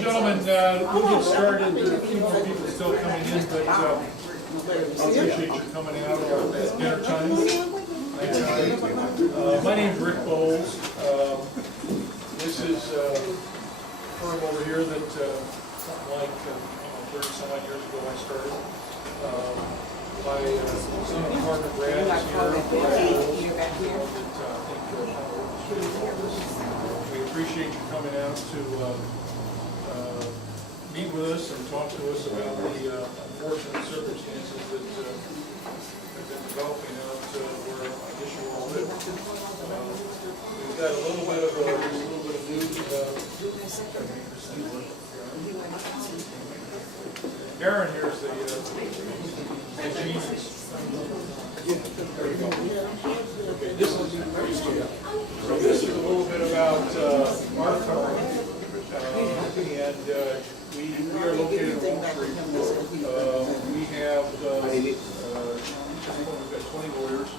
and gentlemen, we'll get started. There are a few more people still coming in, but I appreciate you coming out at dinner time. My name's Rick Bowles. This is a firm over here that, like 30-some odd years ago I started. My son and partner Brad is here. We appreciate you coming out to meet with us and talk to us about the unfortunate circumstances that have been developing out where I guess you all live. We've got a little bit of news about Aaron here is the genius. There you go. Okay, this is a little bit about our firm, and we are located in Wall Street. We have we've got 20 lawyers.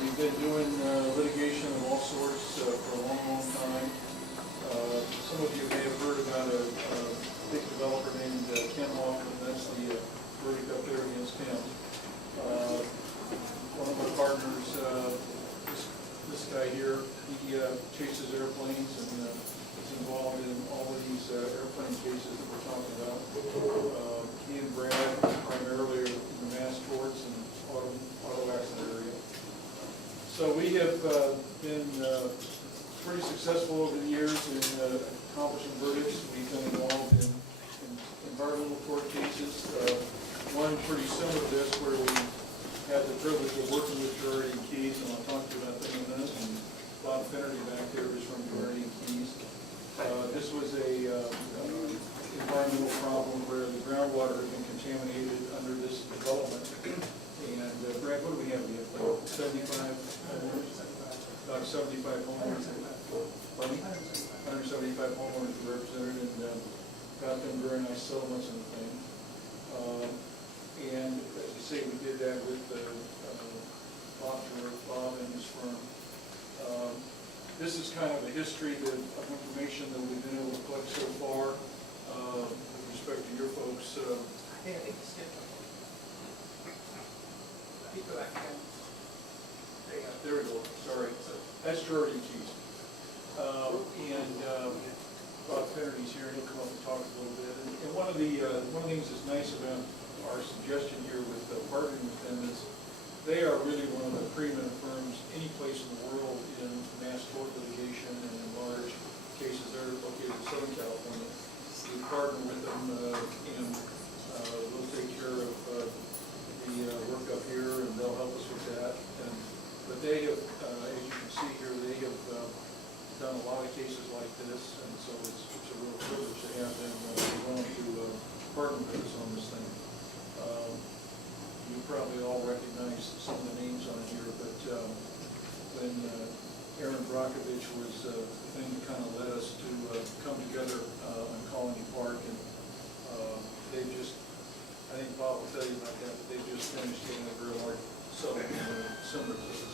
We've been doing litigation of all sorts for a long, long time. Some of you may have heard about a big developer named Ken Hoffman. That's the verdict up there against him. One of my partners, this guy here, he chases airplanes and is involved in all of these airplane cases that we're talking about. He and Brad primarily are in the mass torts and auto accident area. So we have been pretty successful over the years in accomplishing verdicts. We've been involved in environmental tort cases. One pretty similar to this where we had the privilege of working with Gerardi and Keys, and I'll talk to you about that in a minute. And Bob Finnerty back there is from Gerardi and Keys. This was a environmental problem where the groundwater had been contaminated under this development. And Brad, what do we have? We have about 75 homeowners. Pardon me? 175 homeowners were represented and got them very nice settlements and the thing. And as you say, we did that with Bob and his firm. This is kind of a history of information that we've been able to collect so far with respect to your folks. There we go. Sorry. That's Gerardi and Keys. Bob Finnerty's here, and he'll come up and talk a little bit. And one of the things that's nice about our suggestion here with partnering with them is they are really one of the preeminent firms any place in the world in mass tort litigation and in large cases. They're located in Southern California. We partner with them and we'll take care of the work up here, and they'll help us with that. But they have, as you can see here, they have done a lot of cases like this, and so it's a real privilege to have them willing to partner with us on this thing. You probably all recognize some of the names on here, but when Aaron Brockovich was the thing that kind of led us to come together on Colony Park, and they've just, I think Bob will tell you about that, but they've just finished getting a very large settlement in a similar case.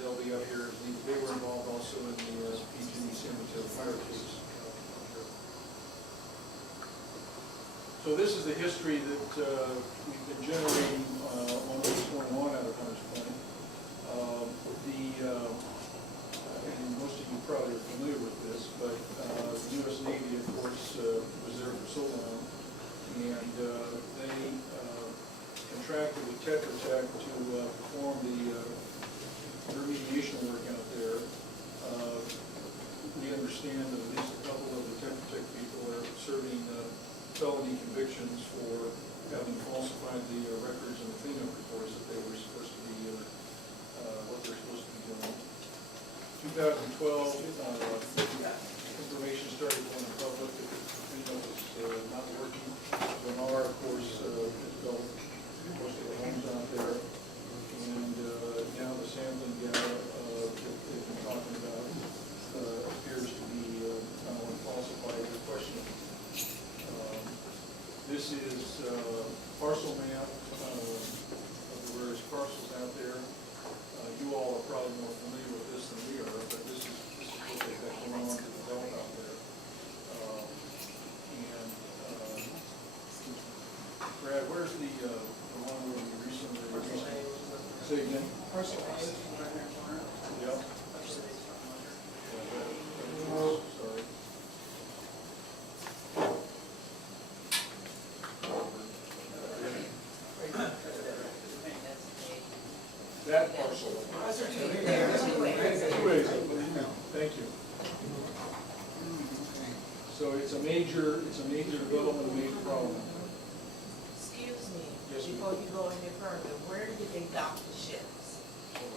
They'll be up here. They were involved also in the PG&E Cemetery fire case. So this is the history that we've been generating on what's going on out of Hunters Point. And most of you probably are familiar with this, but the U.S. Navy, of course, was there for so long, and they contracted with Tetra Tech to perform the remediation work out there. We understand that at least a couple of the Tetra Tech people are serving felony convictions for having falsified the records and the cleanup reports that they were supposed to be, what they're supposed to be doing. 2012, information started going public that the cleanup was not working. Verna, of course, has built most of the homes out there. And now the sampling data that they've been talking about appears to be not only falsified but questionable. This is parcel map of the various parcels out there. You all are probably more familiar with this than we are, but this is what they've got going on to develop out there. where's the one where we recently? Say again? Parcel A, right there, corner. Yeah. Parcel A is from under. Sorry. That parcel. Two ways. Thank you. So it's a major development, a major problem. Excuse me, Yes, ma'am. before you go any further, where did they dock the ships?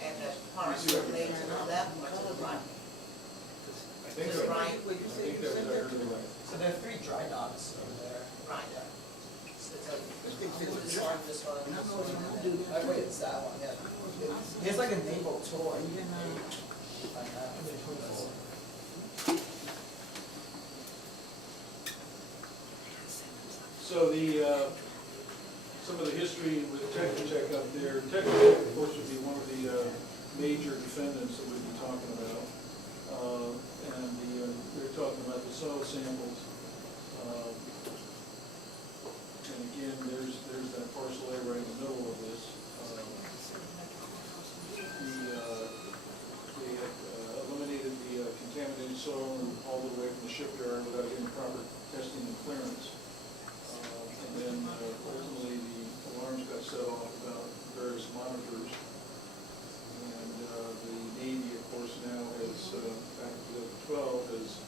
And the parcel laid to the left or to the right? I think To that the right, I think that was I heard it right. So there are 3 dry docks over there. right. Yeah. So who designed this one? Wait, it's that one, yeah. It's like a naval toy. So some of the history with Tetra Tech up there, Tetra Tech, of course, would be one of the major defendants that we'd be talking about. They're talking about the soil samples. And again, there's that parcel A right in the middle of this. They had eliminated the contaminated soil and hauled it away from the shipyard without getting proper testing and clearance. And then ultimately the alarms got set off about various monitors. And the Navy, of course, now has, back in 2012, has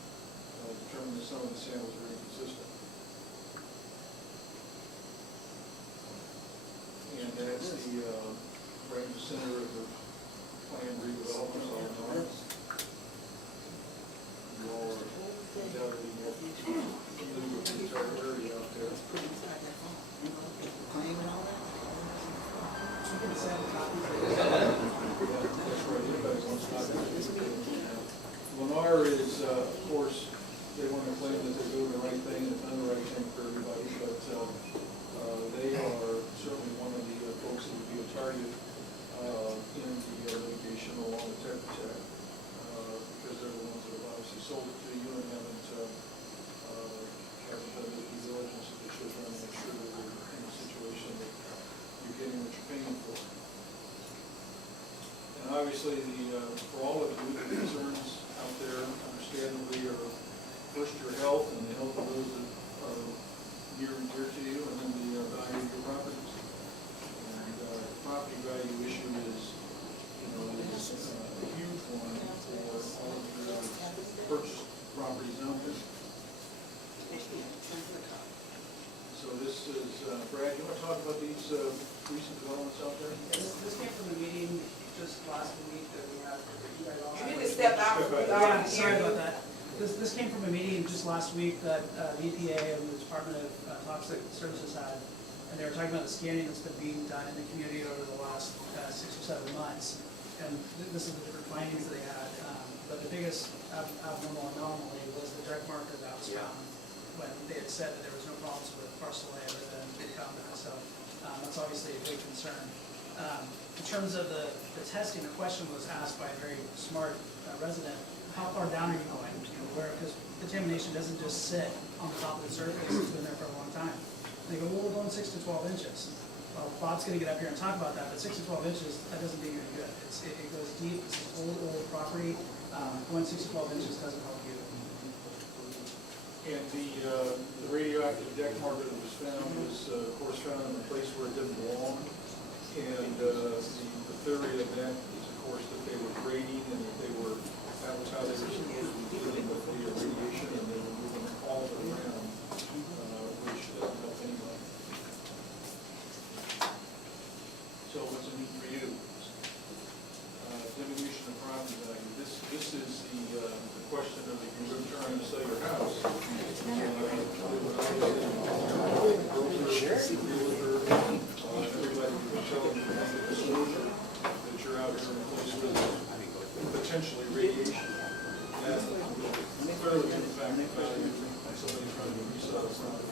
determined that some of the samples are inconsistent. And that's the, right in the center of the planned redevelopment of all times. You all are undoubtedly more familiar with the entire area out there. That's right, everybody wants to. Lennar is, of course, they want to claim that they're doing the right thing and done the right thing for everybody, but they are certainly one of the folks that would be a target in the litigation along with Tetra Tech, because they're the ones that have obviously sold it to you and haven't done the due diligence that they should have done to make sure that we're in a situation that you're getting what you're paying for. And obviously, for all of you, the concerns out there, understandably, are first your health and the health of those that are near and dear to you, and then the value of your properties. And property value issue is, is a huge one for all of your purchased properties out there. So this is, Brad, you want to talk about these recent developments out there? This came from a meeting just last week that we had. You need to step out. Yeah, sorry about that. This came from a meeting just last week that the EPA and the Department of Toxic Services had, and they were talking about the scanning that's been being done in the community over the last 6 or 7 months. And this is the different findings that they had. But the biggest abnormal anomaly was the direct marker that was found when they had said that there was no problems with parcel A, other than they found that. So that's obviously a big concern. In terms of the testing, the question was asked by a very smart resident: how far down are you going? Because contamination doesn't just sit on the top of the surface; it's been there for a long time. They go, well, we're going 6 to 12 inches. Well, Bob's going to get up here and talk about that, but 6 to 12 inches, that doesn't do you any good. It goes deep. It's old property. Going 6 to 12 inches doesn't help you. And the radioactive deck marker that was found was, of course, found in a place where it didn't belong. And the theory of that is, of course, that they were grading and that was how they were supposed to be dealing with the radiation, and they were moving all of it around, which doesn't help anybody. So what's it mean for you? Diminution of property value. This is the question of if you're trying to sell your house. Everybody would tell you disclosure that you're out here in a place with potentially radiation. That's clearly in fact value of somebody trying to resell a property.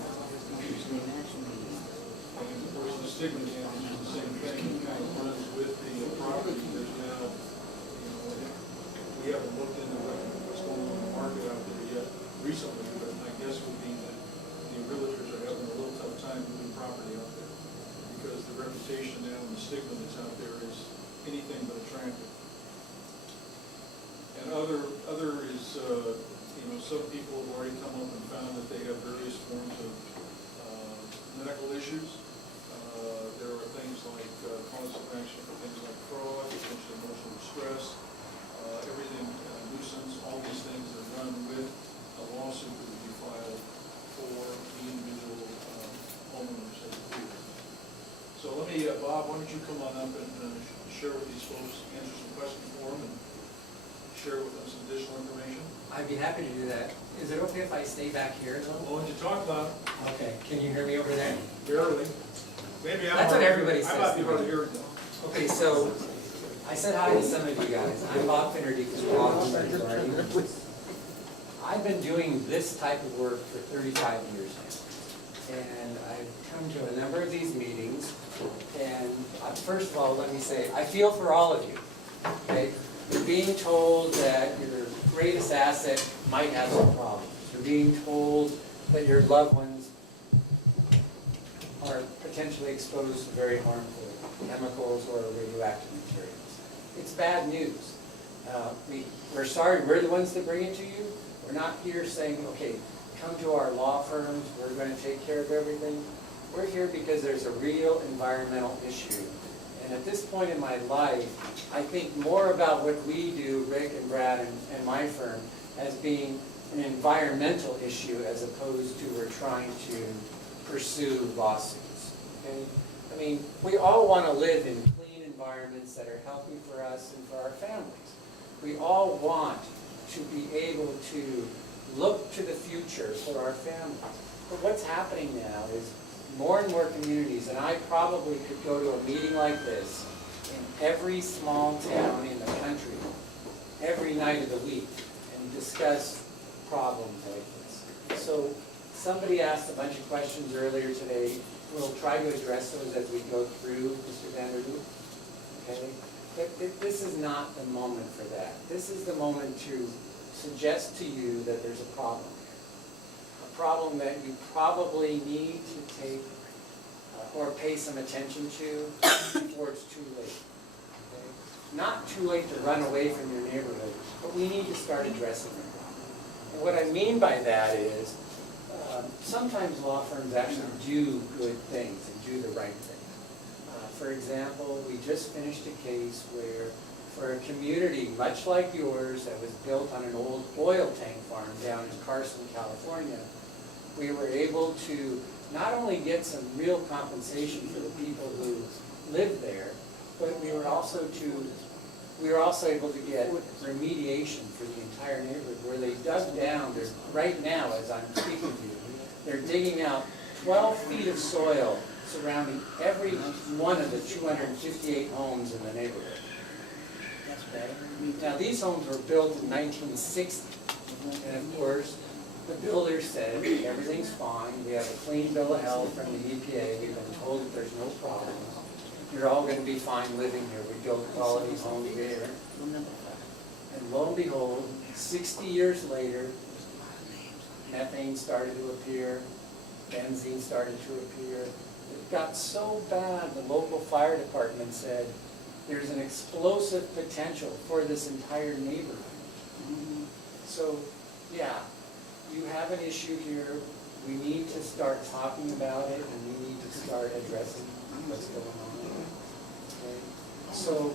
And of course, the stigma damage is the same thing. It kind of runs with the property. There's now, we haven't looked into what's going on in the market out there yet recently, but my guess would be that the realtors are having a little tough time moving property out there. stigma that's out there is anything but attractive. And other is, some people have already come up and found that they have various forms of medical issues. There are things like cause of action for things like fraud, potential emotional distress, everything, nuisance, all these things that run with a lawsuit that would be filed for the individual homeowners as a group. So let me, Bob, why don't you come on up and share with these folks, answer some questions for them, and share with them some additional information? I'd be happy to do that. Is it okay if I stay back here though? Why don't you talk about it? Okay, can you hear me over there? Barely. Maybe I'm. That's what everybody says I might be to hard to me. hear. Okay, so I said hi to some of you guys. I'm Bob Finnerty from Law. I've been doing this type of work for 35 years now. And I've come to a number of these meetings. And first of all, let me say, I feel for all of you. Okay? You're being told that your greatest asset might have some problems. You're being told that your loved ones are potentially exposed to very harmful chemicals or radioactive materials. It's bad news. We're sorry, we're the ones that bring it to you. We're not here saying, okay, come to our law firms, we're going to take care of everything. We're here because there's a real environmental issue. And at this point in my life, I think more about what we do, Rick and Brad and my firm, as being an environmental issue as opposed to we're trying to pursue lawsuits. Okay? I mean, we all want to live in clean environments that are healthy for us and for our families. We all want to be able to look to the future for our families. But what's happening now is more and more communities, and I probably could go to a meeting like this in every small town in the country every night of the week and discuss problems like this. So somebody asked a bunch of questions earlier today. We'll try to address those as we go through, Mr. Vanderloop. Okay? But this is not the moment for that. This is the moment to suggest to you that there's a problem here. A problem that you probably need to take or pay some attention to before it's too late. Okay? Not too late to run away from your neighborhood, but we need to start addressing it. And what I mean by that is, sometimes law firms actually do good things and do the right thing. For example, we just finished a case where for a community much like yours that was built on an old oil tank farm down in Carson, California, we were able to not only get some real compensation for the people who lived there, but we were also able to get remediation for the entire neighborhood where they dug down. Right now, as I'm speaking to you, they're digging out 12 feet of soil surrounding every one of the 258 homes in the neighborhood. Okay? Now, these homes were built in 1960, and of course, the builder said everything's fine. We have a clean bill of health from the EPA. We've been told that there's no problems. You're all going to be fine living here. We built quality homes here. And lo and behold, 60 years later, methane started to appear, benzene started to appear. It got so bad, the local fire department said, there's an explosive potential for this entire neighborhood. So, yeah, you have an issue here. We need to start talking about it, and we need to start addressing what's going on. Okay? So,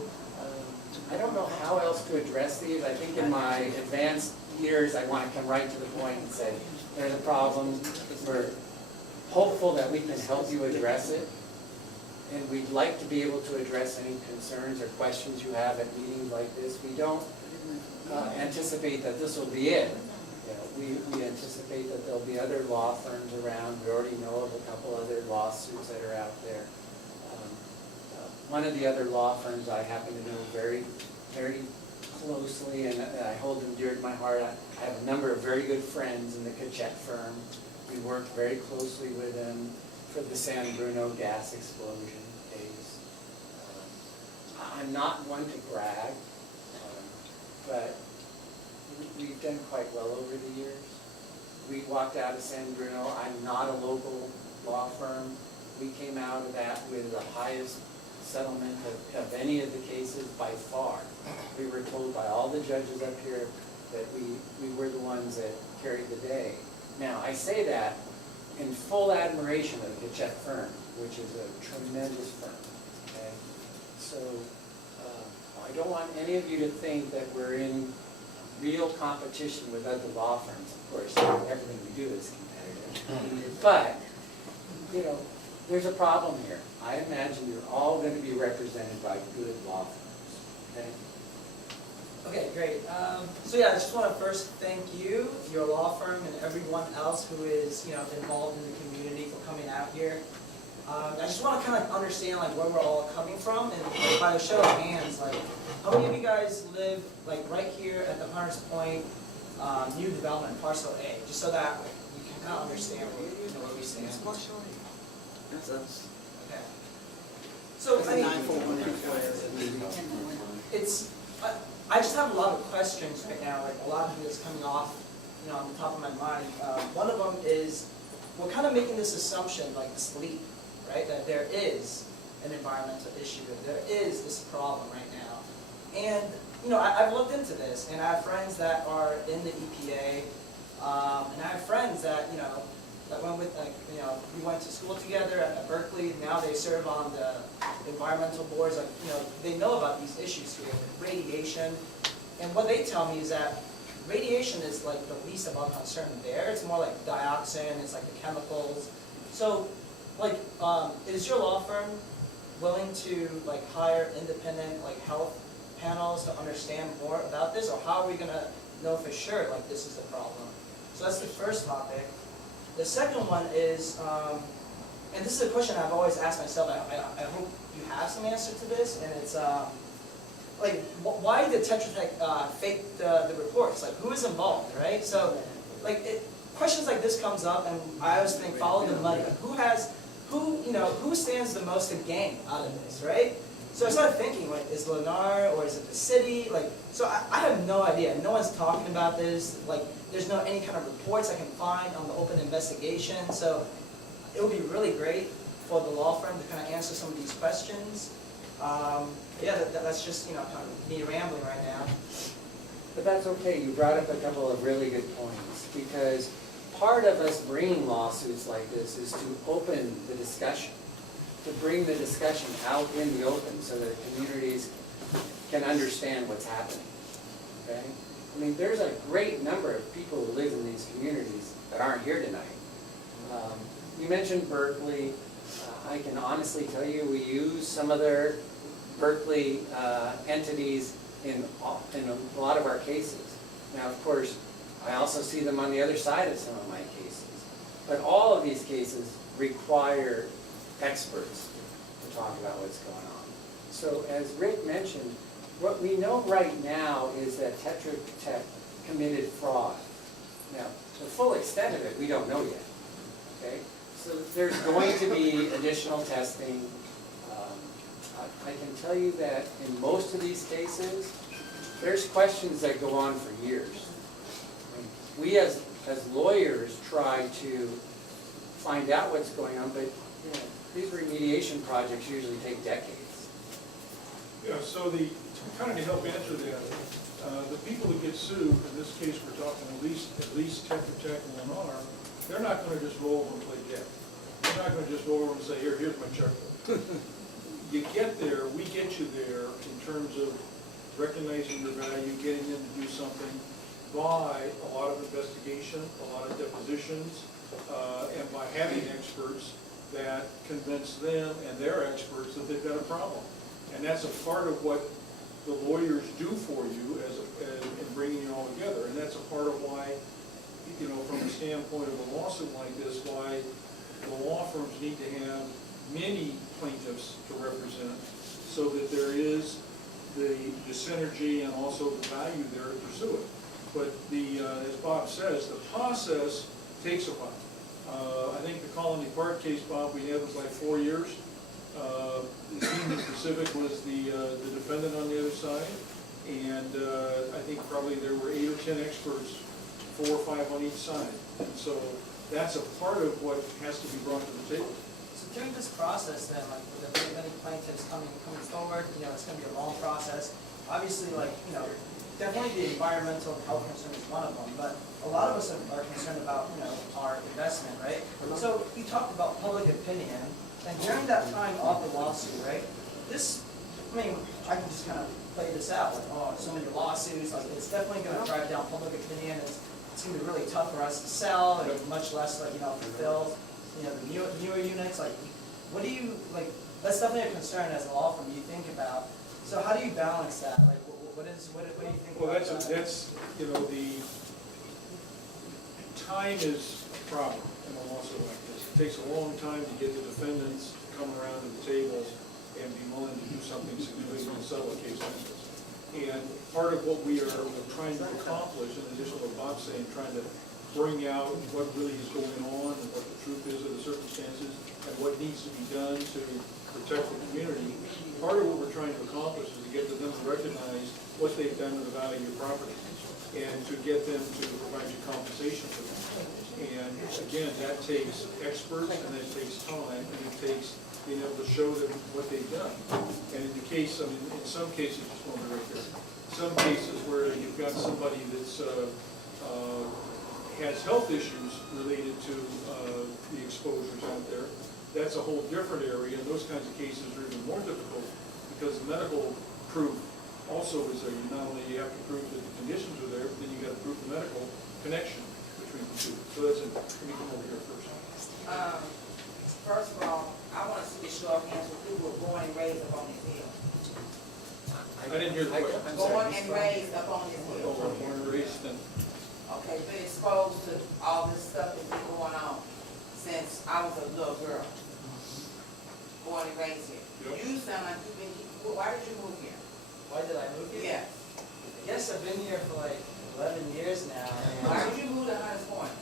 I don't know how else to address these. I think in my advanced years, I want to come right to the point and say, there's a problem. We're hopeful that we can help you address it. And we'd like to be able to address any concerns or questions you have at meetings like this. We don't anticipate that this will be it. You know, we anticipate that there'll be other law firms around. We already know of a couple other lawsuits that are out there. One of the other law firms I happen to know very, very closely, and I hold them dear to my heart. I have a number of very good friends in the Kachet firm. We worked very closely with them for the San Bruno gas explosion case. I'm not one to brag, but we've done quite well over the years. We walked out of San Bruno. I'm not a local law firm. We came out of that with the highest settlement of any of the cases by far. We were told by all the judges up here that we were the ones that carried the day. Now, I say that in full admiration of the Ketchett firm, which is a tremendous firm, okay? So, I don't want any of you to think that we're in real competition with other law firms. Of course, everything we do is competitive. But, you know, there's a problem here. I imagine you're all going to be represented by good law firms, okay? Okay, great. So yeah, I just want to first thank you, your law firm, and everyone else who is, involved in the community for coming out here. I just want to kind of understand like where we're all coming from, and like, by a show of hands, like how many of you guys live like right here at the Hunters Point new development, parcel A, just so that like, you can kind of understand where we stand. That's us. Okay. So I mean, 941. it's. I just have a lot of questions right now, like a lot of it is coming off, on the top of my mind. One of them is, we're kind of making this assumption, like this leap, right? That there is an environmental issue, that there is this problem right now. And, I've looked into this, and I have friends that are in the EPA, and I have friends that, that went with, like, we went to school together at Berkeley. Now they serve on the environmental boards. Like, they know about these issues here with radiation. And what they tell me is that radiation is like the least of our concern there. It's more like dioxin. It's like the chemicals. So, like, is your law firm willing to like hire independent like health panels to understand more about this, or how are we gonna know for sure like this is the problem? So that's the first topic. The second one is, and this is a question I've always asked myself, I hope you have some answer to this, and it's, like, why did Tetra Tech fake the reports? Like, who is involved, right? So, like, questions like this comes up, and I always think, follow the money. Who stands the most to gain out of this, right? So I started thinking, like, is Lennar, or is it the city? Like, so I have no idea. No one's talking about this. Like, there's no any kind of reports I can find on the open investigation. So it would be really great for the law firm to kind of answer some of these questions. Yeah, that's just, kind of me rambling right now. But that's okay, you brought up a couple of really good points, because part of us bringing lawsuits like this is to open the discussion, to bring the discussion out in the open so that communities can understand what's happening, okay? I mean, there's a great number of people who live in these communities that aren't here tonight. You mentioned Berkeley. I can honestly tell you we use some of their Berkeley entities in a lot of our cases. Now, of course, I also see them on the other side of some of my cases. But all of these cases require experts to talk about what's going on. So as Rick mentioned, what we know right now is that Tetra Tech committed fraud. Now, the full extent of it, we don't know yet, okay? So there's going to be additional testing. I can tell you that in most of these cases, there's questions that go on for years. I mean, we as lawyers try to find out what's going on, but these remediation projects usually take decades. Yeah, so to help answer that, the people who get sued, in this case we're talking at least Tetra Tech and Lennar, they're not going to just roll over and play dead. They're not going to just roll over and say, here's my checkbook. You get there, we get you there in terms of recognizing your value, getting them to do something by a lot of investigation, a lot of depositions, and by having experts that convince them and their experts that they've got a problem. And that's a part of what the lawyers do for you in bringing you all together. And that's a part of why, from the standpoint of a lawsuit like this, why the law firms need to have many plaintiffs to represent so that there is the synergy and also the value there to pursue it. But as Bob says, the process takes a while. I think the Colony Park case, Bob, we had was like 4 years. Union Pacific was the defendant on the other side, and I think probably there were 8 or 10 experts, 4 or 5 on each side. And so that's a part of what has to be brought to the table. So during this process then, like with the many plaintiffs coming forward, it's gonna be a long process. Obviously, definitely the environmental and health concern is one of them, but a lot of us are concerned about, our investment, right? So you talked about public opinion, and during that time of the lawsuit, right? I can just kind of play this out, so many lawsuits, it's definitely gonna drive down public opinion, it's gonna be really tough for us to sell, and much less, fulfill, the newer units, what do you, that's definitely a concern as a law firm you think about. So how do you balance that? What do you think Well, about that? that's, the time is a problem in a lawsuit like this. It takes a long time to get the defendants to come around to the table and be willing to do something significant and settle a case like this. And part of what we are trying to accomplish, in addition to what Bob's saying, trying to bring out what really is going on and what the truth is of the circumstances and what needs to be done to protect the community. Part of what we're trying to accomplish is to get them to recognize what they've done to the value of your property and to get them to provide you compensation for that. And again, that takes experts and it takes time and it takes being able to show them what they've done. And in the case, in some cases, just want to right there, some cases where you've got somebody that's has health issues related to the exposures out there, that's a whole different area, and those kinds of cases are even more difficult because the medical proof also is there. You not only have to prove that the conditions are there, but then you got to prove the medical connection between the two. So that's it. Let me come over here first. First of all, I want to see the show of hands with people who were born and raised up on this hill. I didn't hear the question. I'm sorry. Born and raised up on this hill. Born and raised in Okay, been exposed to all this stuff that's been going on since I was a little girl. Born and raised here. Yep. You sound like you've been, why did you move here? Why did I move here? Yeah. Yes, I've been here for 11 years now. Why did you move to Hunters Point?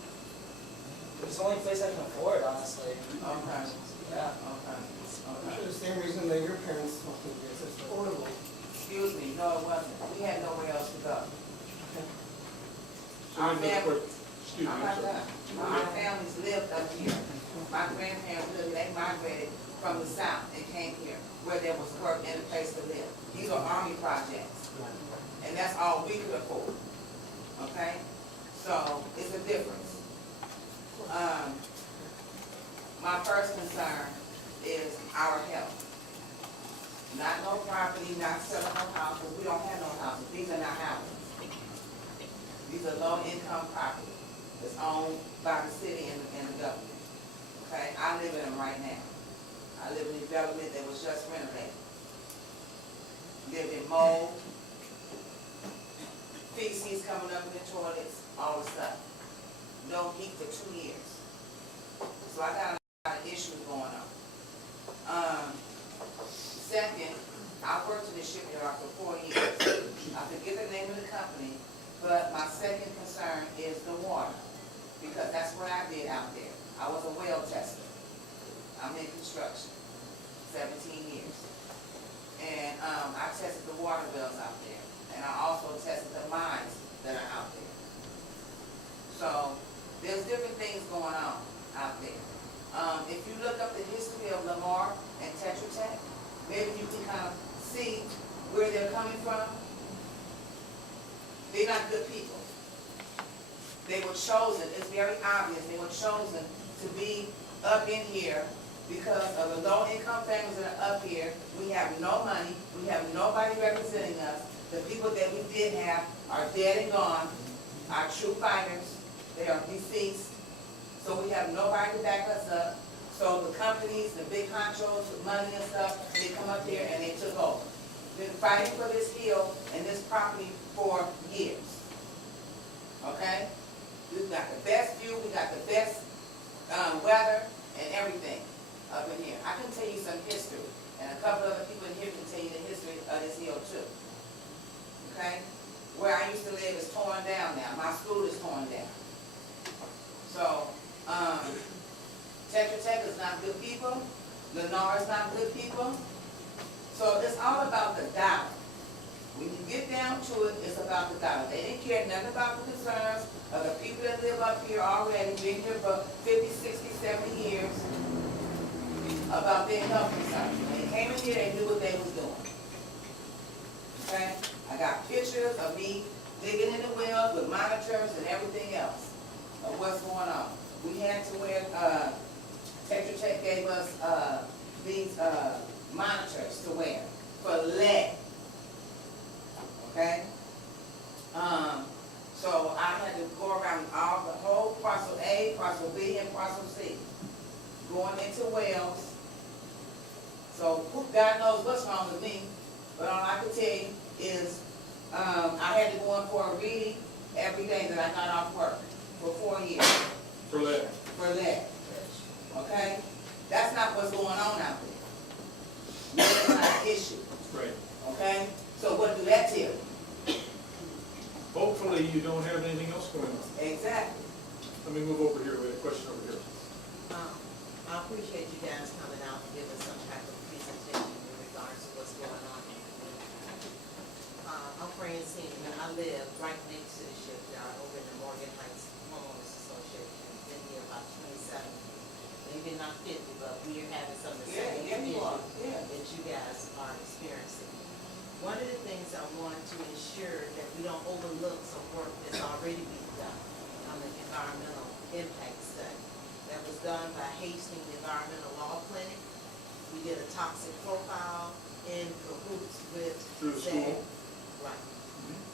It's the only place I can afford, honestly. Okay. Yeah. Okay. I'm sure the same reason that your parents moved here, it's affordable. Excuse me, no it wasn't. We had nowhere else to go. So any other que- excuse me, I'm I'm not sorry. done. My families lived up here. My grandparents lived, they migrated from the south and came here, where there was work and a place to live. These are army projects, and that's all we could afford, okay? So, it's a difference. My first concern is our health. Not no property, not selling no houses, we don't have no houses, these are not houses. These are low-income property that's owned by the city and the government, okay? I live in them right now. I live in a development that was just renovated. Lived in mold, feces coming up in the toilets, all the stuff. No heat for 2 years. So I got a lot of issues going on. Second, I worked in the shipyard for 4 years. I forget the name of the company, but my second concern is the water, because that's what I did out there. I was a well tester. I'm in construction, 17 years. And I tested the water wells out there, and I also tested the mines that are out there. So there's different things going on out there. If you look up the history of Lamar and Tetra Tech, maybe you can kind of see where they're coming from. They're not good people. They were chosen, it's very obvious, they were chosen to be up in here because of the low-income families that are up here. We have no money, we have nobody representing us. The people that we did have are dead and gone. Our true fighters, they are deceased. So we have nobody to back us up. So the companies, the big honchos with money and stuff, they come up here and they took over. Been fighting for this hill and this property for years. Okay? We've got the best view, we got the best weather and everything up in here. I can tell you some history, and a couple other people in here can tell you the history of this hill too. Okay? Where I used to live is torn down now. My school is torn down. So, Tetra Tech is not good people. Lennar is not good people. So it's all about the dollar. When you get down to it, it's about the dollar. They didn't care nothing about the concerns of the people that live up here already, been here for 50, 60, 70 years. about their health concerns. When they came in here, they knew what they was doing. Okay? I got pictures of me digging in the wells with monitors and everything else of what's going on. We had to wear, Tetra Tech gave us, these, monitors to wear for lead. Okay? So I had to go around all the whole parcel A, parcel B, and parcel C, going into wells. So God knows what's wrong with me, but all I can tell you is, I had to go in for a reading every day that I got off work for 4 years. For that. For that. Okay? That's not what's going on out there. That's not an issue. Right. Okay? So what do that tell you? Hopefully you don't have anything else going on. Exactly. Let me move over here, we have a question over here. I appreciate you guys coming out and giving some type of presentation in regards to what's going on in the community. I'm Francine, and I live right next to the shipyard over in the Morgan Heights Homeowners Association. Been here about 27 years. Maybe not 50, but we are having some of the same Yeah, you are. issues Yeah. that you guys are experiencing. One of the things I want to ensure that we don't overlook some work that's already being done on the environmental impact study that was done by Hastings Environmental Law Clinic. We did a toxic profile in cahoots with Through the school? Right.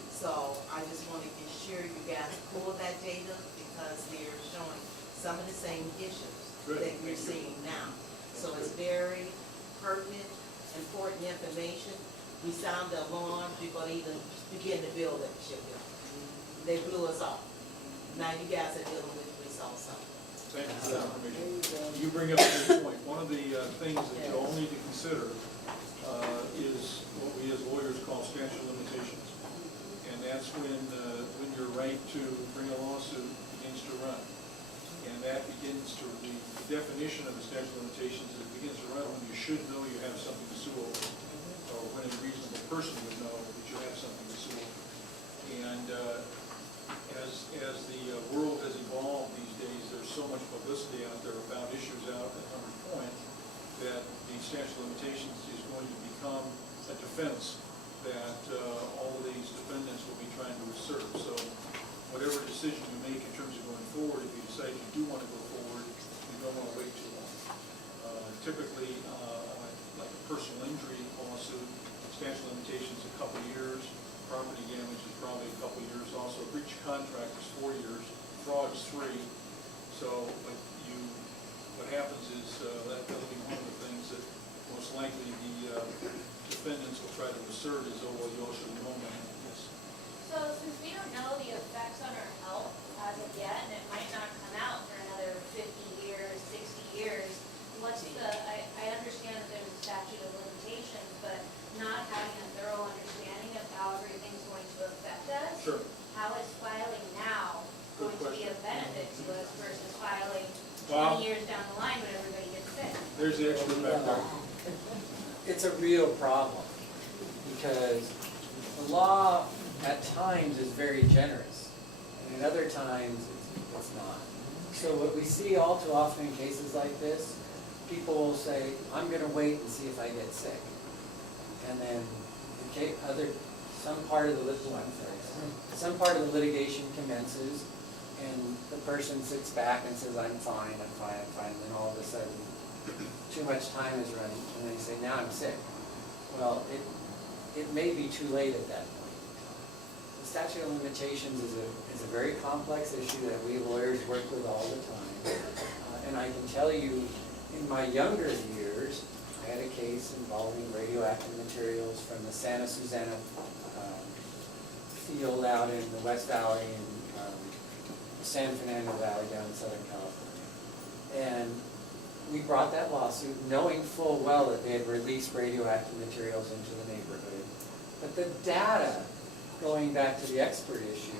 So I just want to ensure you guys pull that data because they're showing some of the same issues Good. that you're seeing now. So it's very pertinent, important information. We sound the alarm before they even begin to build at the shipyard. They blew us off. Now you guys are dealing with results. Thank you for that information. You bring up a good point. One of the things that you all need to consider is what we as lawyers call statute of limitations. And that's when your right to bring a lawsuit begins to run. And that begins to, the definition of the statute of limitations is it begins to run when you should know you have something to sue over, or when a reasonable person would know that you have something to sue over. And as the world has evolved these days, there's so much publicity out there about issues out at Hunter's Point that the statute of limitations is going to become a defense that all of these defendants will be trying to assert. So whatever decision you make in terms of going forward, if you decide you do want to go forward, you don't want to wait too long. Typically, like a personal injury lawsuit, statute of limitations a couple years, property damage is probably a couple years also, breach of contract is 4 years, fraud is 3. So what happens is that'll be one of the things that most likely the defendants will try to assert is, oh, well, you all should know that. Yes. So since we don't know the effects on our health as of yet, and it might not come out for another 50 years, 60 years, what's I understand that there's a statute of limitations, but not having a thorough understanding of how everything's going to affect us. Sure. How is filing now Good going to be question. a benefit to us versus filing Well, 20 years down the line when everybody gets sick? there's the expert back there. It's a real problem because the law at times is very generous and at other times it's not. So what we see all too often in cases like this, people will say, I'm going to wait and see if I get sick. And then some part of the litigation commences and the person sits back and says, I'm fine. And then all of a sudden, too much time is running and they say, now I'm sick. Well, it may be too late at that point. The statute of limitations is a very complex issue that we lawyers work with all the time. And I can tell you, in my younger years, I had a case involving radioactive materials from the Santa Susana field out in the West Valley and the San Fernando Valley down in Southern California. And we brought that lawsuit knowing full well that they had released radioactive materials into the neighborhood. But the data, going back to the expert issue,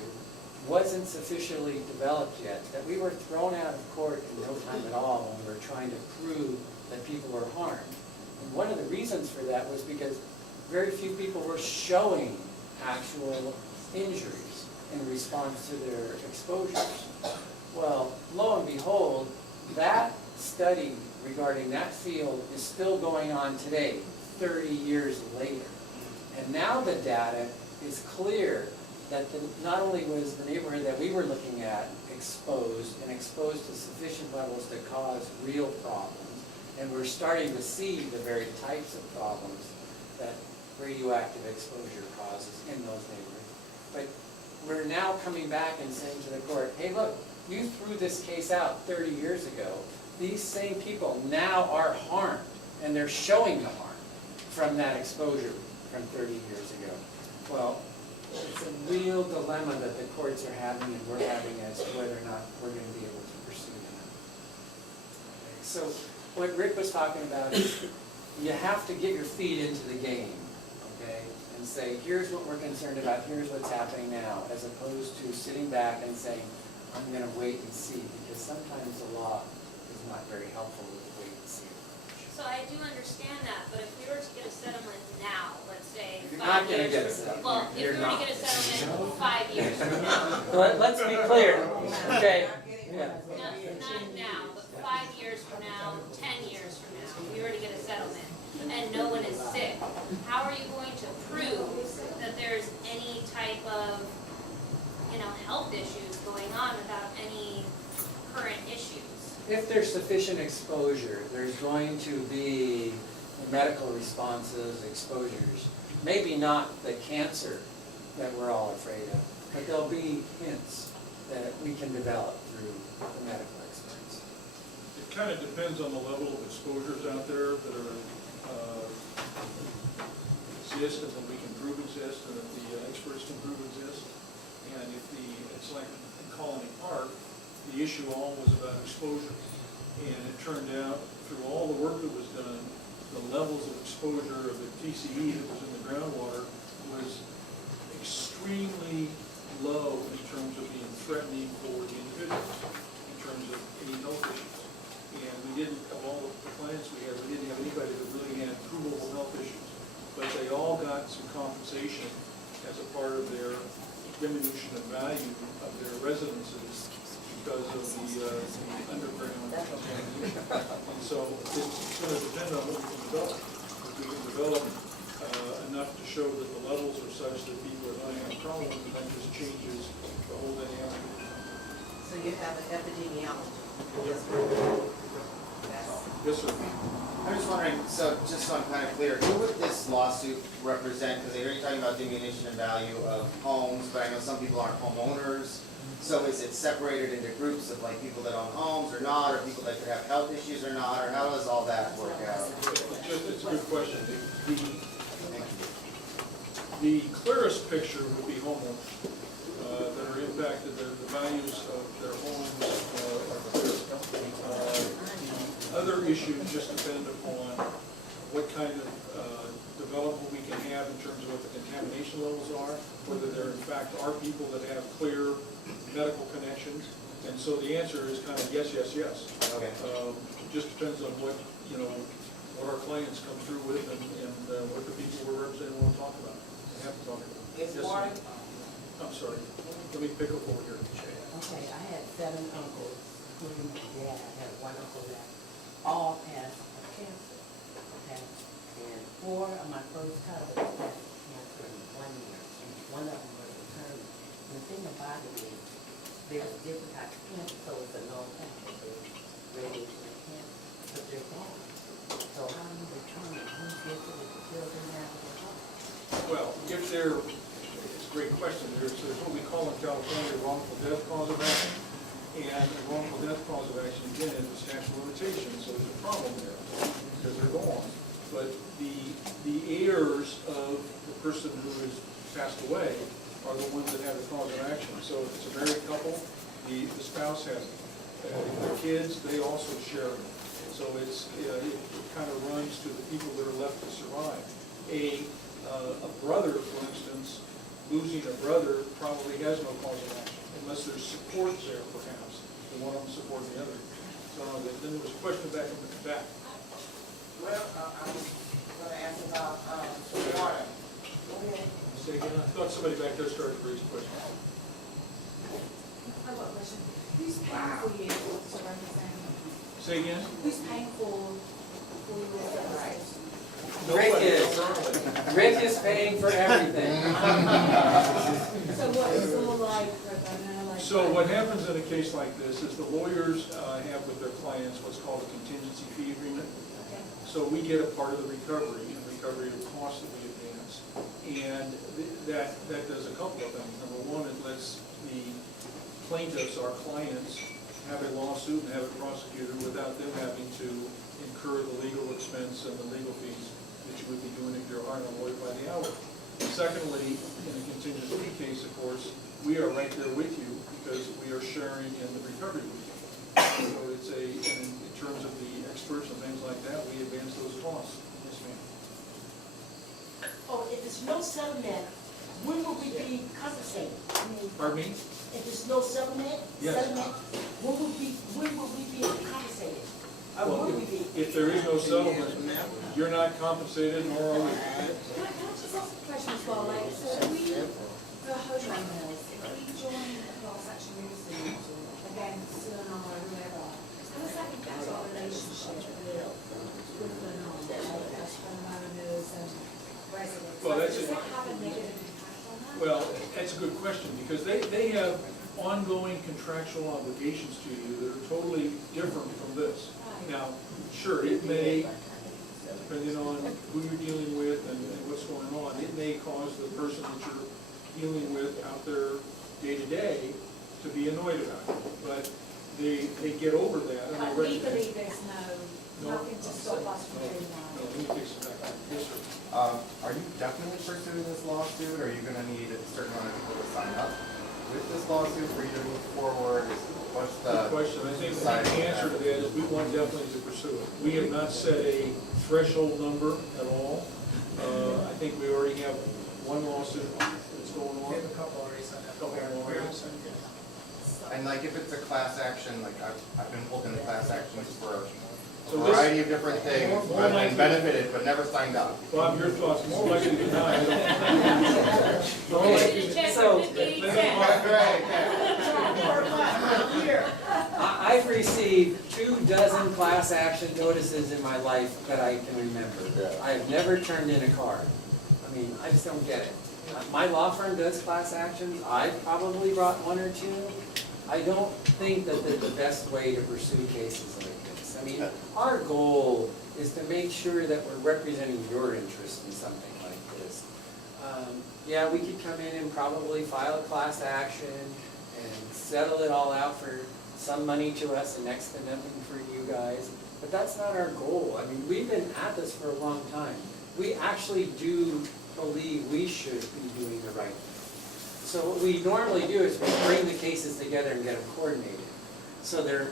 wasn't sufficiently developed yet, that we were thrown out of court in no time at all when we were trying to prove that people were harmed. And one of the reasons for that was because very few people were showing actual injuries in response to their exposures. Well, lo and behold, that study regarding that field is still going on today, 30 years later. And now the data is clear that not only was the neighborhood that we were looking at exposed to sufficient levels to cause real problems, and we're starting to see the very types of problems that radioactive exposure causes in those neighborhoods. But we're now coming back and saying to the court, hey look, you threw this case out 30 years ago. These same people now are harmed, and they're showing the harm from that exposure from 30 years ago. Well, it's a real dilemma that the courts are having and we're having as to whether or not we're going to be able to pursue that. Okay, so what Rick was talking about is you have to get your feet into the game, okay, and say, here's what we're concerned about, here's what's happening now, as opposed to sitting back and saying, I'm going to wait and see, because sometimes the law is not very helpful with the wait and see approach. So I do understand that, but if we were to get a settlement now, let's say You're 5 not going to years. get a settlement. Well, if we You're were to not. get a settlement 5 years from now, Let's be clear, okay? Yeah. not now, but 5 years from now, 10 years from now, if we were to get a settlement and no one is sick, how are you going to prove that there's any type of, health issues going on without any current issues? If there's sufficient exposure, there's going to be medical responses, exposures. Maybe not the cancer that we're all afraid of, but there'll be hints that we can develop through the medical experts. It kind of depends on the level of exposures out there that are, exist and that we can prove exist and that the experts can prove exist. And if it's like in Colony Park, the issue all was about exposure. And it turned out, through all the work that was done, the levels of exposure of the TCE that was in the groundwater was extremely low in terms of being threatening for the individuals, in terms of any health issues. And we didn't, of all the clients we had, we didn't have anybody that really had provable health issues. But they all got some compensation as a part of their diminution of value of their residences because of the underground contamination. And so it's going to depend on what we can develop. If we can develop enough to show that the levels are such that people are not having problems, and that just changes the whole dynamic. So you have an epidemiologist. Yes, sir. I'm just wondering, just so I'm kind of clear, who would this lawsuit represent? Because I hear you talking about diminution in value of homes, but I know some people aren't homeowners. So is it separated into groups of like people that own homes or not, or people that could have health issues or not, or how does all that work out? It's a good question. The clearest picture would be homeowners that are impacted. The values of their homes are clear. The other issues just depend upon what kind of development we can have in terms of what the contamination levels are, whether there in fact are people that have clear medical connections. And so the answer is kind of yes, yes, yes. Okay. Just depends on what, what our clients come through with and what the people we're representing want to talk about. They have to talk about. Is Yes, water, sir. I'm sorry. Let me pick up over here. Okay, I had 7 uncles, including my dad. I had 1 uncle that all passed of cancer, okay? And 4 of my first cousins passed of cancer in 1 year, and 1 of them was attorney. And the thing about it is, there's different types of cancer, so it's a known factor. There's radiation and cancer, but they're gone. So how do you determine who gets it if the children have it or not? Well, if they're, it's a great question. There's what we call in California wrongful death cause of action. And a wrongful death cause of action, again, is a statute of limitations, so there's a problem there because they're gone. But the heirs of the person who has passed away are the ones that have the cause of action. So if it's a married couple, the spouse has it. If they're kids, they also share it. So it kind of runs to the people that are left to survive. A brother, for instance, losing a brother probably has no cause of action, unless there's support there, perhaps, and one of them support the other. So then there was a question back in the back. well, I was gonna ask about, water. Okay. Say again, I thought somebody back there started to raise a question. I've got a question. Who's paying for you to run the family? Say again? Who's paying for your services? Rick is paying for everything. So what, it's all like, like. So what happens in a case like this is the lawyers have with their clients what's called a contingency fee agreement. Okay. So we get a part of the recovery of costs that we advance. And that does a couple of things. Number one, it lets the plaintiffs, our clients, have a lawsuit and have it prosecuted without them having to incur the legal expense and the legal fees that you would be doing if you're hiring a lawyer by the hour. Secondly, in a contingency fee case, of course, we are right there with you because we are sharing in the recovery with you. So it's in terms of the experts and things like that, we advance those costs. Yes, ma'am. Oh, if there's no settlement, when will we be compensated? I mean, Pardon me? if there's no settlement, Yes. when will we be compensated? Or Well, will we be? if there is no settlement, you're not compensated, nor are we. Can I just ask a question as well, like, so if we, for homeowners, if we join a class action lawsuit against Verna or whoever, how does that impact our relationship with Verna, like as homeowners and residents? Well, Like, that's does it. it have a negative impact on that? Well, that's a good question, because they have ongoing contractual obligations to you that are totally different from this. Now, sure, it may, depending on who you're dealing with and what's going on, it may cause the person that you're dealing with out there day to day to be annoyed about it. But they get over that and But they recognize. legally, there's nothing to stop us from doing No, that. let me fix it back. Yes, sir. Are you definitely pursuing this lawsuit, or are you gonna need a certain amount of people to sign up with this lawsuit for you to move forward? What's Good the? question. I think the answer to that is we want definitely to pursue it. We have not set a threshold number at all. I think we already have one lawsuit that's going on. We have a couple already signed up. Couple more. And like if it's a class action, like I've been pulled into class actions for So a this- variety of different things, but been benefited, but never signed up. Bob, your thoughts, more likely than not, I don't. More likely than- So, I've received 24 class action notices in my life that I can remember. I've never turned in a card. I mean, I just don't get it. My law firm does class actions. I've probably brought one or two. I don't think that they're the best way to pursue cases like this. I mean, our goal is to make sure that we're representing your interest in something like this. Yeah, we could come in and probably file a class action and settle it all out for some money to us and next to nothing for you guys, but that's not our goal. I mean, we've been at this for a long time. We actually do believe we should be doing the right thing. So what we normally do is we bring the cases together and get them coordinated. So they're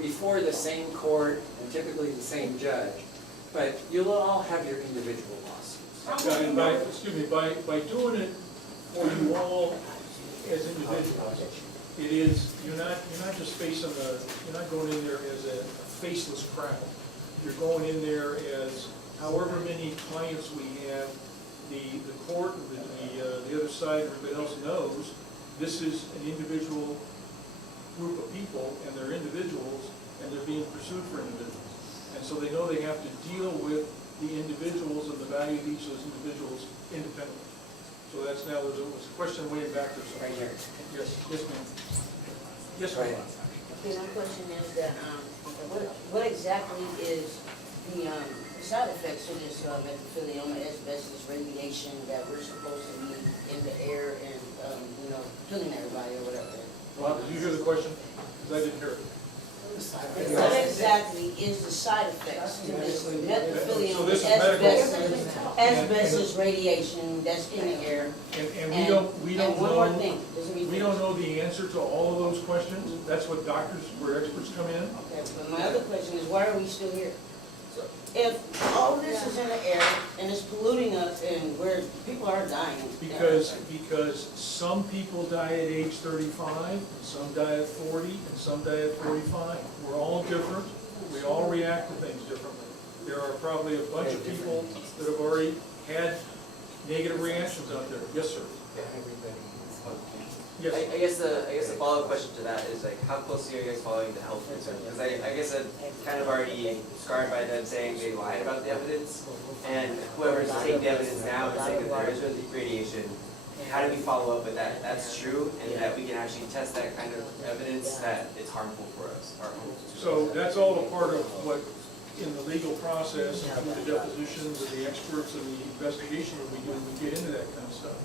before the same court and typically the same judge, but you'll all have your individual lawsuits. Yeah, and by doing it for you all as individuals, it is, you're not just facing you're not going in there as a faceless crowd. You're going in there as however many clients we have, the court, the other side, everybody else knows, this is an individual group of people, and they're individuals, and they're being pursued for individuals. And so they know they have to deal with the individuals and the value of each of those individuals independently. So that's now, there's a question way back there. Right here. Yes, yes, ma'am. Yes, Right. ma'am. Okay, my question is that, what exactly is the side effects of this mesothelioma, asbestos radiation that we're supposed to be in the air and, killing everybody or whatever? Bob, did you hear the question? Because I didn't hear it. What exactly is the side effects to this So mesothelioma, this is medical. asbestos radiation that's in the air? And we don't And one more know, thing, doesn't mean. we don't know the answer to all of those questions. That's what doctors, where experts come in. Okay, but my other question is, why are we still here? If all this is in the air and it's polluting us and people are dying. Because some people die at age 35, and some die at 40, and some die at 45. We're all different. We all react to things differently. There are probably a bunch of people that have already had negative reactions out there. Yes, sir. Yes. I guess the follow-up question to that is like, how closely are you guys following the health concerns? Because I guess I'm kind of already scarred by them saying they lied about the evidence, and whoever's taking the evidence now and saying that there is radiation, how do we follow up with that? That's true, and that we can actually test that kind of evidence that it's harmful for us, harmful to us. So that's all a part of what, in the legal process, and through the depositions and the experts and the investigation that we do, we get into that kind of stuff.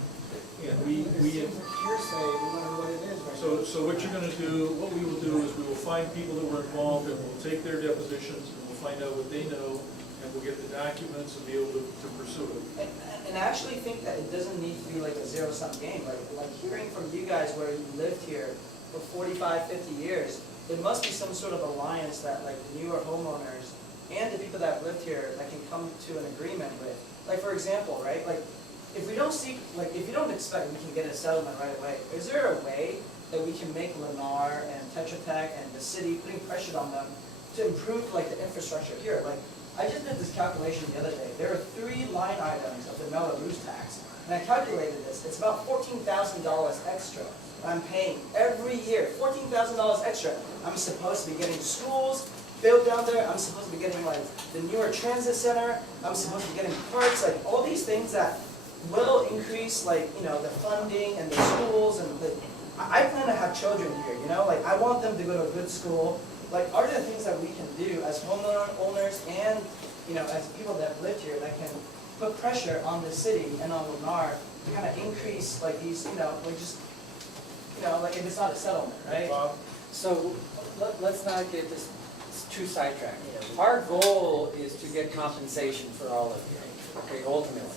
And we, Hearsay, no matter what it is right now. so what you're gonna do, what we will do is we will find people that were involved and we'll take their depositions and we'll find out what they know and we'll get the documents and be able to pursue it. And I actually think that it doesn't need to be like a zero-sum game, like hearing from you guys where you lived here for 45, 50 years, there must be some sort of alliance that like the newer homeowners and the people that have lived here that can come to an agreement with. Like for example, right, like if we don't seek, like if you don't expect we can get a settlement right away, is there a way that we can make Lennar and Tetra Tech and the city putting pressure on them to improve like the infrastructure here? Like I just did this calculation the other day. There are 3 line items of the Melrose tax, and I calculated this. It's about $14,000 extra I'm paying every year. $14,000 extra. I'm supposed to be getting schools built down there. I'm supposed to be getting like the newer transit center. I'm supposed to be getting parks, like all these things that will increase like, you know, the funding and the schools and the, I plan to have children here, you know, like I want them to go to a good school. Like are there things that we can do as homeowners and, you know, as people that have lived here that can put pressure on the city and on Lennar to kind of increase like these, you know, like just, you know, like if it's not a settlement, right? Bob? So let's not get this too sidetracked. Our goal is to get compensation for all of you, okay, ultimately,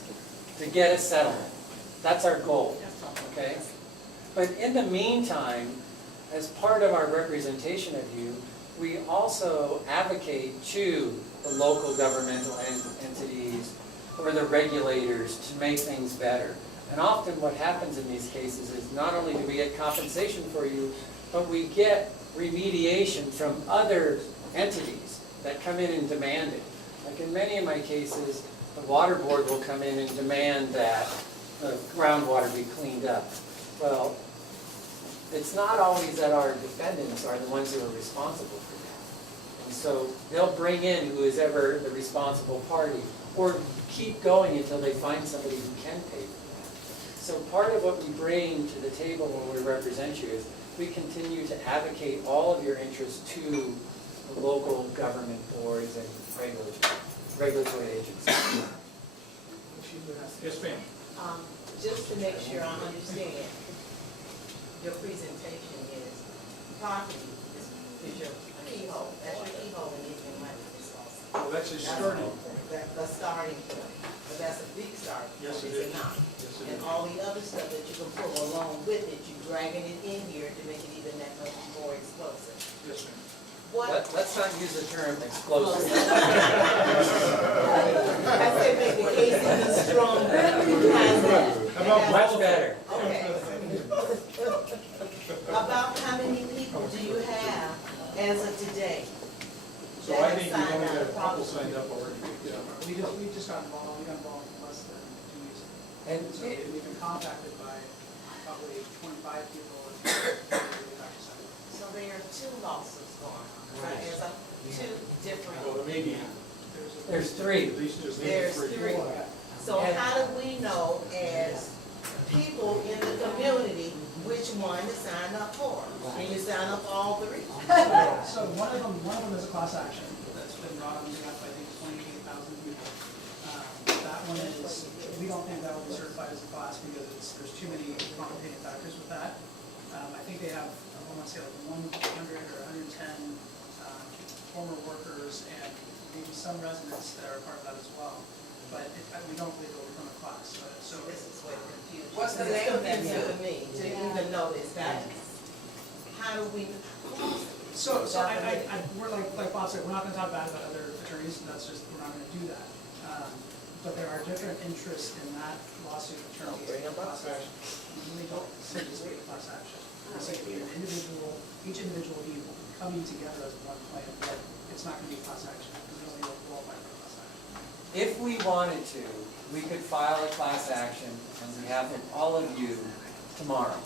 to get a settlement. That's our goal, okay? But in the meantime, as part of our representation of you, we also advocate to the local governmental entities or the regulators to make things better. And often what happens in these cases is not only do we get compensation for you, but we get remediation from other entities that come in and demand it. Like in many of my cases, the water board will come in and demand that the groundwater be cleaned up. Well, it's not always that our defendants are the ones who are responsible for that. And so they'll bring in who is ever the responsible party, or keep going until they find somebody who can pay for that. So part of what we bring to the table when we represent you is we continue to advocate all of your interests to the local government boards and regulatory agencies. Yes, ma'am. Just to make sure I understand, your presentation is property is your keyhole, that's your keyhole in making money this lawsuit. Well, that's a starting point. That's the starting point, but that's a big starting point, Yes, it is it is. not? Yes, it And is. all the other stuff that you can pull along with it, you're dragging it in here to make it even that much more explosive. Yes, ma'am. Let's not use the term explosive. I said make the case even stronger. How's that? How about Much better. Okay. About how many people do you have as of today? So I think we've only got a couple signed up already. Yeah. We just got involved, we got involved less than 2 weeks ago. And So we've been contacted by probably 25 people. And So there are 2 lawsuits going on, right? There's 2 different. Well, there may be, There's 3. at least there's maybe There's 3. 3. So how do we know as people in the community which one to sign up for? Can you sign up for all 3? So one of them is a class action that's been brought on behalf of, I think, 28,000 people. That one is, we don't think that will be certified as a class because there's too many complicating factors with that. I think they have, I want to say like 100 or 110 former workers and maybe some residents that are part of that as well. But we don't believe it will become a class. So This is what confused. What's the It's name of that confusing to me to even know this. How do we? we're like Bob said, we're not gonna talk bad about other attorneys, and that's just, we're not gonna do that. But there are different interests in that lawsuit attorneys. Class action. We don't say this be a class action. We say it be an individual, each individual will be coming together as one plan, but it's not gonna be a class action, because we only qualify for a class action. If we wanted to, we could file a class action on behalf of all of you tomorrow.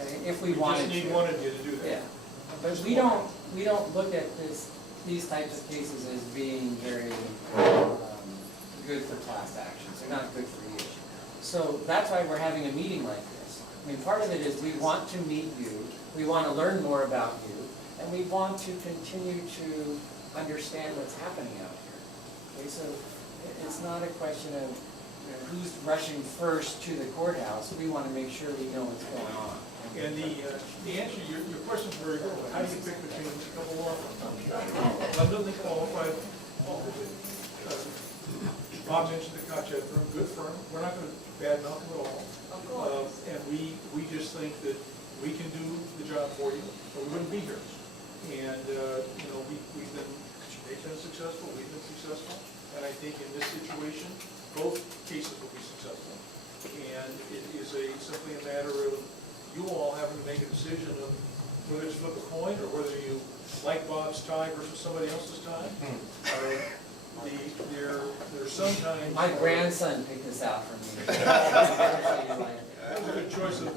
okay, if we wanted to. We just need one of you to do that. Yeah, but we don't look at these types of cases as being very good for class actions. They're not good for you. So that's why we're having a meeting like this. I mean, part of it is we want to meet you, we want to learn more about you, and we want to continue to understand what's happening out here. Okay, so it's not a question of who's rushing first to the courthouse. We want to make sure we know what's going on. And the answer, your question's very good. How do you pick between a couple law firms? Abundantly qualified. Bob mentioned the Kochek firm, good firm. We're not going to badmouth them at all. Of course. And we just think that we can do the job for you, or we wouldn't be here. And, you know, they've been successful, we've been successful. And I think in this situation, both cases will be successful. And it is simply a matter of you all having to make a decision of whether to flip a coin or whether you like Bob's tie versus somebody else's tie. There's sometimes. My grandson picked this out for me. That was a good choice of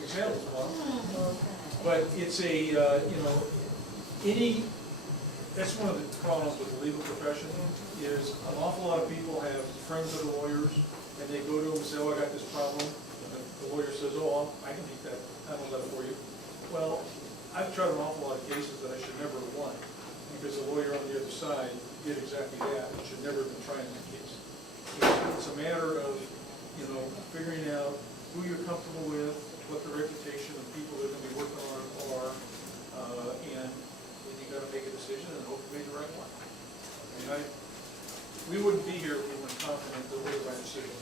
examples, Bob. But it's that's one of the problems with the legal profession is an awful lot of people have friends that are lawyers and they go to them and say, oh, I got this problem. And the lawyer says, oh, I can handle that for you. Well, I've tried an awful lot of cases that I should never have won because the lawyer on the other side did exactly that and should never have been trying that case. It's a matter of, figuring out who you're comfortable with, what the reputation of people that are going to be working on are, and then you got to make a decision and hope you made the right one. I mean, we wouldn't be here if we weren't confident that we made the right decision.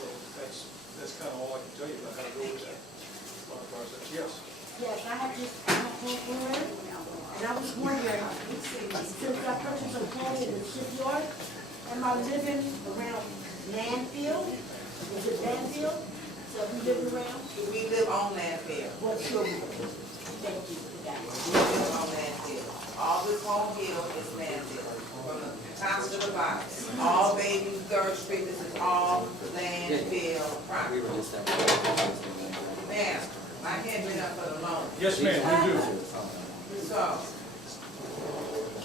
So that's kind of all I can tell you about how to go with that process. Yes. Yes, I have just, I'm a homeowner, and I was wondering, since I purchased a home in the Shipyard, am I living around landfill? Is it landfill? So we live around? We live on landfill. What's your, thank you for that. We live on landfill. All this whole hill is landfill. From the top to the bottom. All Baby, 3rd Street, this is all landfill property. Now, my hand been up for the loan. Yes, ma'am, you do. So,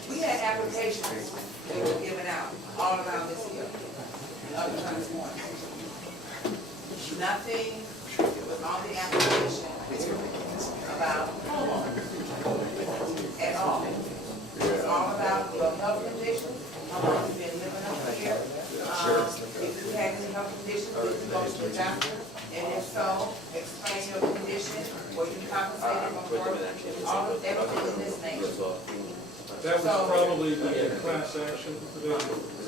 we had applications that were given out all around this hill, and other times more. Nothing was on the application about homeowners at all. It's all about your health conditions, how long you've been living over here. If you have any health conditions, you can go to the doctor, and if so, explain your condition, or you compensated from work, all of everything in this nature. That was probably the class action,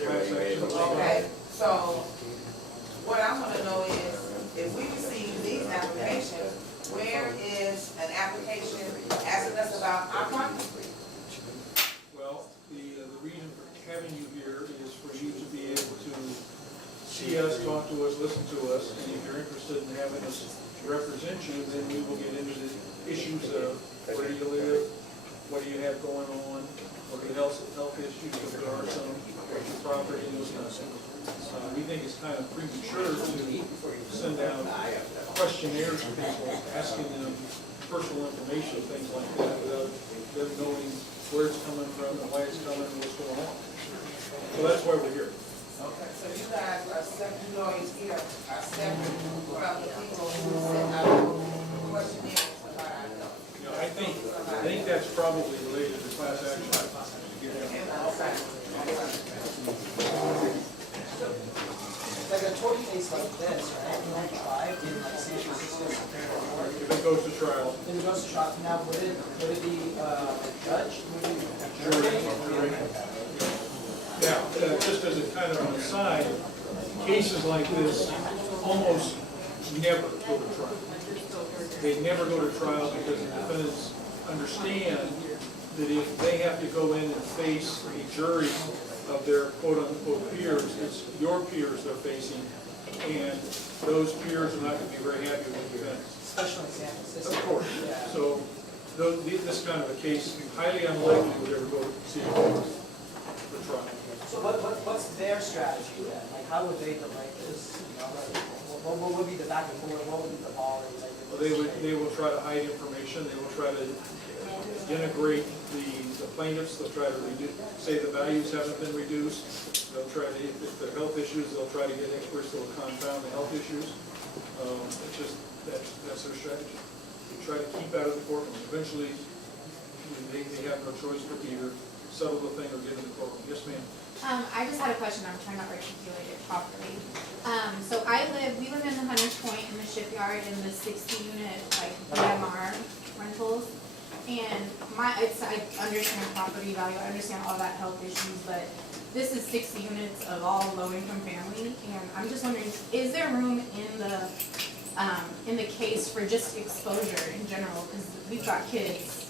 Okay, so what I want to know is, if we receive these applications, where is an application asking us about our property? Well, the reason for having you here is for you to be able to see us, talk to us, listen to us, and if you're interested in having us represent you, then we will get into the issues of where do you live, what do you have going on, what are the health issues, if there are some, what's your property, and those kinds of things. We think it's kind of premature to send out questionnaires to people, asking them personal information, things like that, without them knowing where it's coming from and why it's coming and what's going on. So that's why we're here. Okay, so you guys are separate lawyers here, are separate from the people who send out questionnaires about our health. I think that's probably related to class action. Like a tort case like this, right? You don't try in like San Francisco Superior Court. If it goes to trial. If it goes to trial, now would it be a judge? Would it be a jury? Now, just as a kind of an aside, cases like this almost never go to trial. They never go to trial because the defendants understand that if they have to go in and face a jury of their quote-unquote peers, it's your peers they're facing, and those peers are not going to be very happy with the defendants. Especially in San Francisco. Of course. Yeah. So this kind of a case highly unlikely would ever go to see a court for trial. So what's their strategy then? Like how would they delay this? You know, like, what would be the back and forth, what would be the ball? Like, Well, they will try to hide information, they will try to denigrate the plaintiffs, they'll try to say the values haven't been reduced. They'll try to, if there are health issues, they'll try to get experts that will confound the health issues. It's just, that's their strategy. They try to keep out of the courtroom. Eventually, they have no choice but to either settle the thing or get in the courtroom. Yes, ma'am? I just had a question, I'm trying to articulate it properly. So we live in the Hunters Point in the Shipyard in the 60-unit, like, BMR rentals. And I understand property value, I understand all that health issues, but this is 60 units of all low-income family. And I'm just wondering, is there room in the case for just exposure in general? Because we've got kids,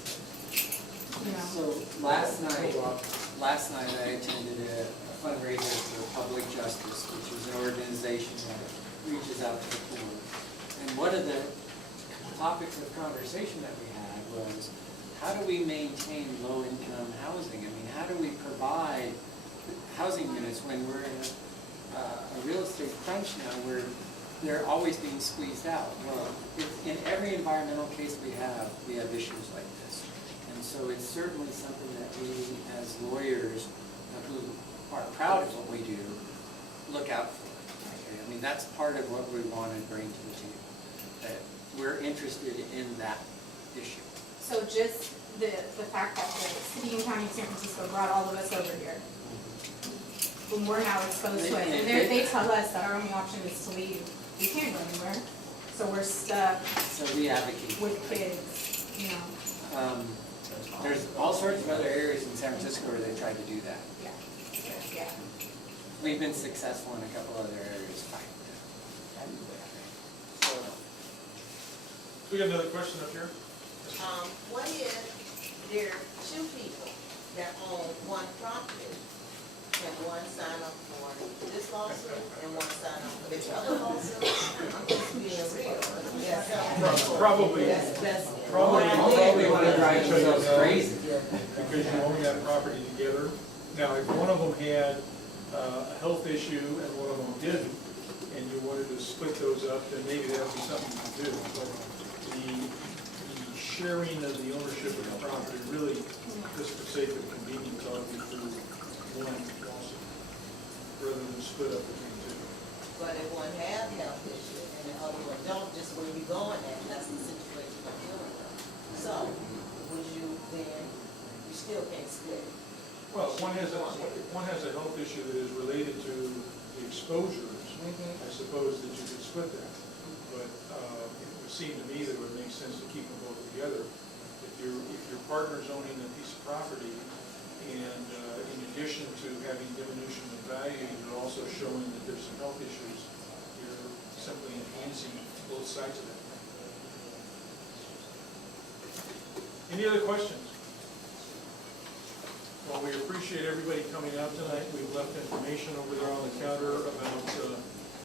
you know. So last night I attended a fundraiser for Public Justice, which is an organization that reaches out to the poor. And one of the topics of conversation that we had was, how do we maintain low-income housing? I mean, how do we provide housing units when we're in a real estate crunch now where they're always being squeezed out? Well, in every environmental case we have issues like this. And so it's certainly something that we, as lawyers who are proud of what we do, look out for. Okay? I mean, that's part of what we want to bring to the table, that we're interested in that issue. So just the fact that the city and county of San Francisco brought all of us over here, when we're now exposed to it, and they tell us that our only option is to leave, we can't go anywhere, so we're stuck So we advocate. with kids, you know. There's all sorts of other areas in San Francisco where they tried to do that. Yeah. We've been successful in a couple other areas fighting that. We got another question up here? What if there are two people that own one property, and one sign up for this lawsuit and one sign up for this other lawsuit? I'm just being real. Probably want to drive themselves crazy. because you own that property together. Now, if one of them had a health issue and one of them didn't, and you wanted to split those up, then maybe that would be something you could do. But the sharing of the ownership of the property really, just for sake of convenience, ought to be through one lawsuit, rather than split up between two. But if one have health issue and the other one don't, just where you going at, that's the situation I'm dealing with. So, would you then, you still can't split? Well, if one has a health issue that is related to the exposures, I suppose that you could split that. But it would seem to me that it would make sense to keep them both together. If your partner's owning a piece of property, and in addition to having diminution in value, you're also showing that there's some health issues, you're simply enhancing both sides of that. Any other questions? Well, we appreciate everybody coming out tonight. We've left information over there on the counter about